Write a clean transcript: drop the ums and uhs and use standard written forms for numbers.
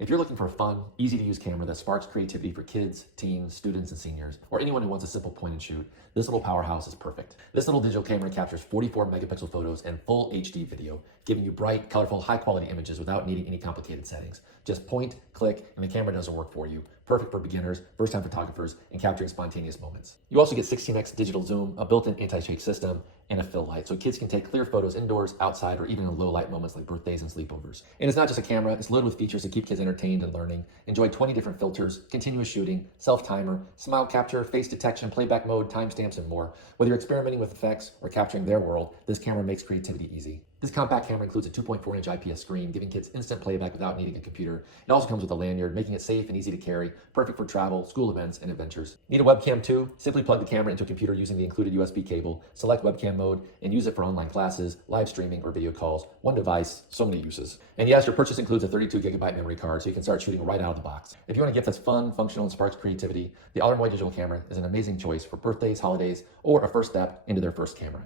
If you're looking for a fun, easy-to-use camera that sparks creativity for kids, teens, students, and seniors, or anyone who wants a simple point and shoot, this little powerhouse is perfect. This little digital camera captures 44 megapixel photos and full HD video, giving you bright, colorful, high-quality images without needing any complicated settings. Just point, click, and the camera does the work for you. Perfect for beginners, first-time photographers, and capturing spontaneous moments. You also get 16x digital zoom, a built-in anti-shake system, and a fill light, so kids can take clear photos indoors, outside, or even in low light moments like birthdays and sleepovers. And it's not just a camera, it's loaded with features that keep kids entertained and learning. Enjoy 20 different filters, continuous shooting, self-timer, smile capture, face detection, playback mode, timestamps, and more. Whether you're experimenting with effects or capturing their world, this camera makes creativity easy. This compact camera includes a 2.4-inch IPS screen, giving kids instant playback without needing a computer. It also comes with a lanyard, making it safe and easy to carry, perfect for travel, school events, and adventures. Need a webcam too? Simply plug the camera into a computer using the included USB cable, select webcam mode, and use it for online classes, live streaming, or video calls. One device, so many uses. And yes, your purchase includes a 32GB memory card, so you can start shooting right out of the box. If you want a gift that's fun, functional, and sparks creativity, the Ahlirmoy digital camera is an amazing choice for birthdays, holidays, or a first step into their first camera.